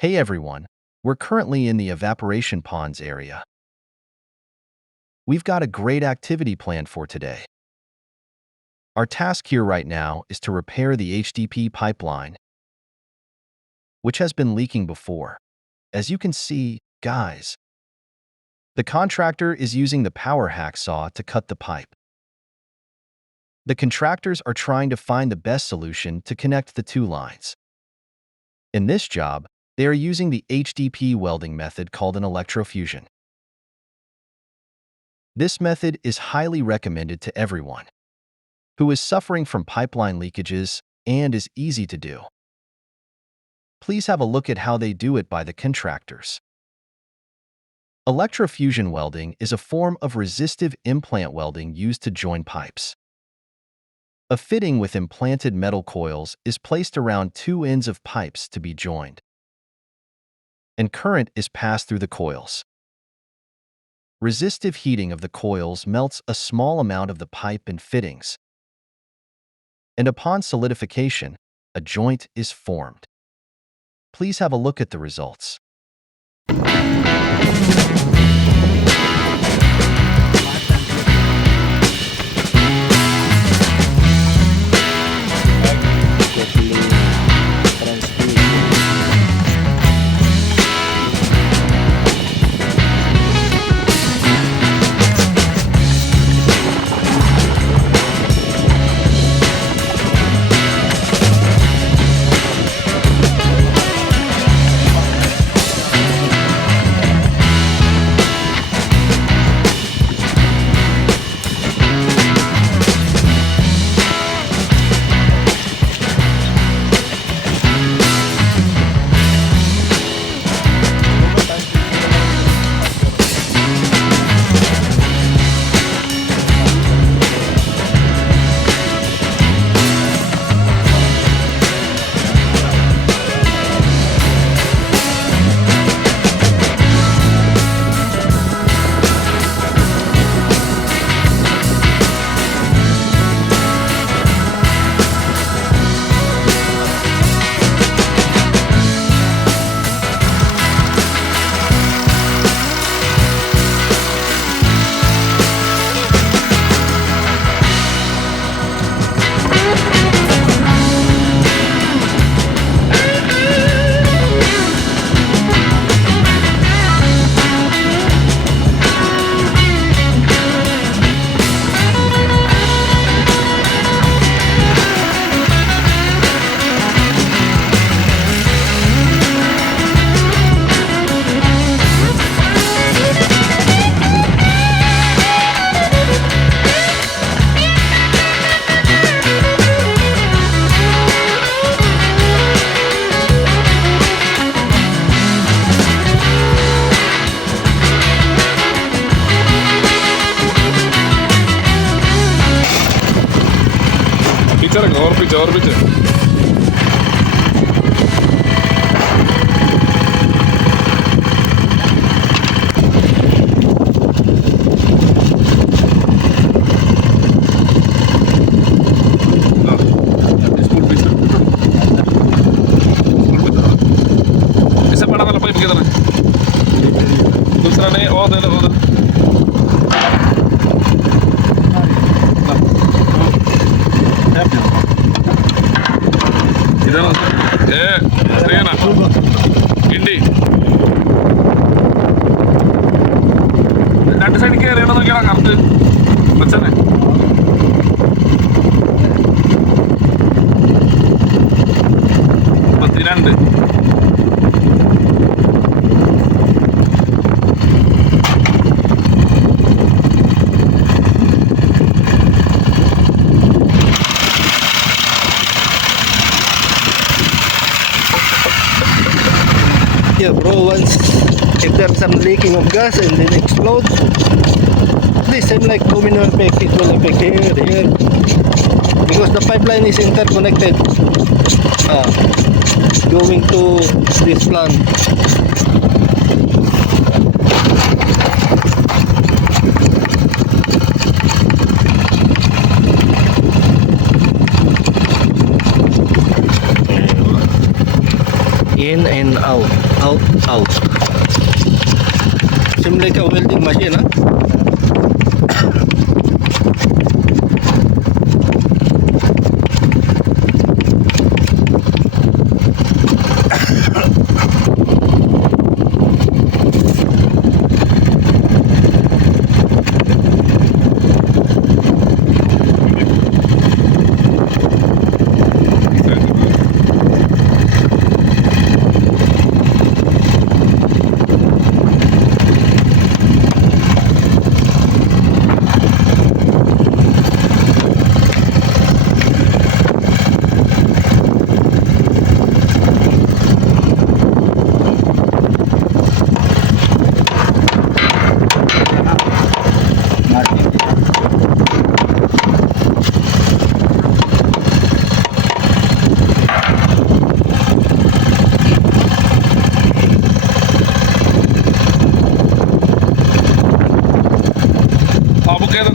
Hey everyone, we're currently in the evaporation ponds area. We've got a great activity planned for today. Our task here right now is to repair the HDPE pipeline, which has been leaking before. As you can see, guys, the contractor is using the power hacksaw to cut the pipe. The contractors are trying to find the best solution to connect the two lines. In this job, they are using the HDPE welding method called an electrofusion. This method is highly recommended to everyone who is suffering from pipeline leakages and is easy to do. Please have a look at how they do it by the contractors. Electrofusion welding is a form of resistive implant welding used to join pipes. A fitting with implanted metal coils is placed around two ends of pipes to be joined, and current is passed through the coils. Resistive heating of the coils melts a small amount of the pipe and fittings, and upon solidification, a joint is formed. Please have a look at the results. ഓർപ്പിച്ച് इसे बड़ा वाला pipe किधर है दूसरा नहीं और दे दो उधर ഇതാണ് സ്ത്രീയാണ് ഇണ്ടി രണ്ട് സൈഡിൽ കയറിയണം നോക്കിയാ correct വെച്ചനെ പത്തിരണ്ട് Yeah, bro, once if there's some leaking of gas and then explodes, this seems like domino effect. It will affect here, because the pipeline is interconnected, going to this plant. in and out. out. Seems like a welding machine, huh?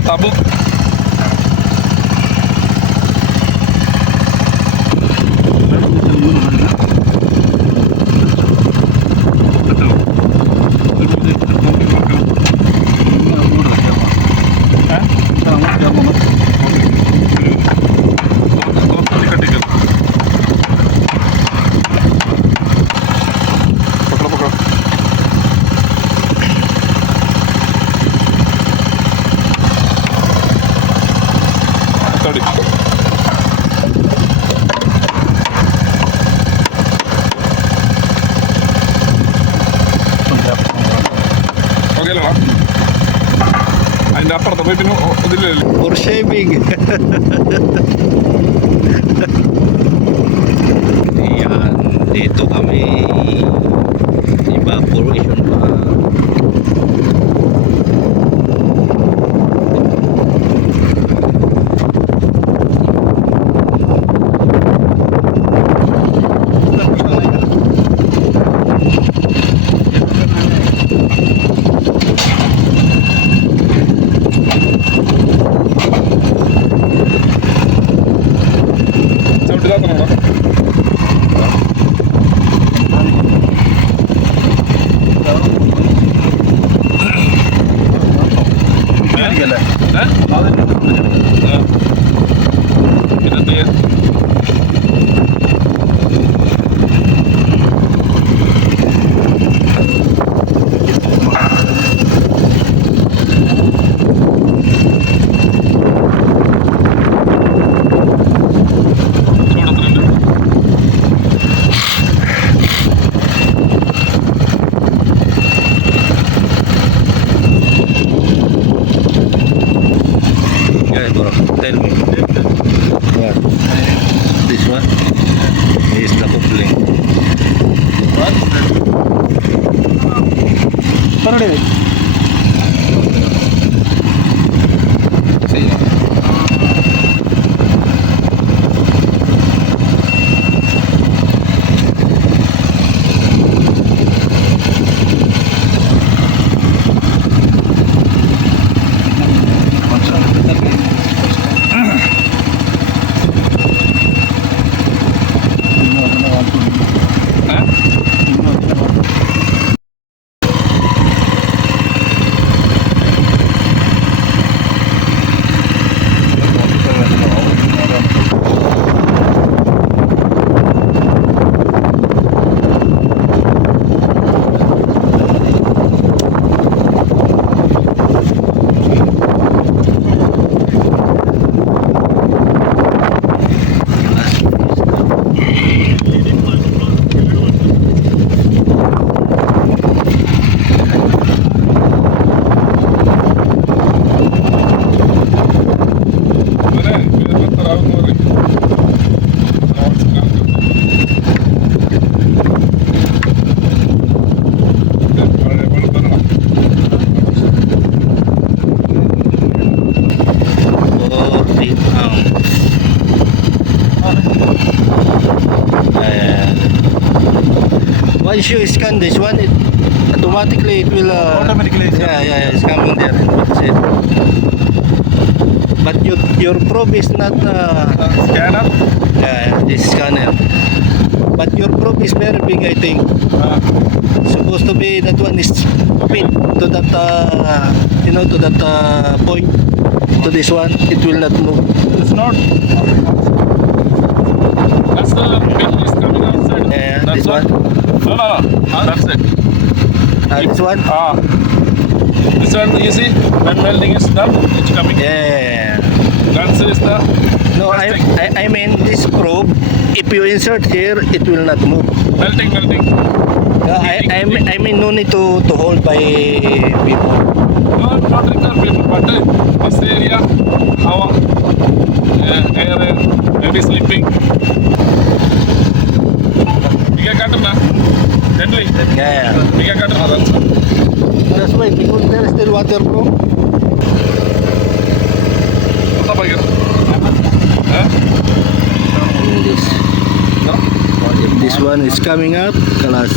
Tabuk. അതിന്റെ അപ്പുറത്ത് പോയി പിന്നെ ഇതിലല്ലേ For shaving. Yan, dito kami evaporation pa. Tell me. What? This one is the coupling. What? See. Once you scan this one, it automatically it will Automatically, sir. yeah, it's coming there. That's it. But your probe is not Scanner. this scanner. But your probe is very big, I think. way that one is fit to that, to that point, to this one, it will not move. It's not. That's the pin is coming outside. Yeah, That's this one. No. That's it. This one. This one, you see, when welding is done, it's coming. Yeah. Guns is the. No, I mean this probe. If you insert here, it will not move. Melting. I mean no need to hold by people. No, not required people, but this area, how air maybe sleeping. You can cut them now. Gently. Yeah. You can cut them. That's why, because there is still water flow. What's up, again? This. If this one is coming out, kalas.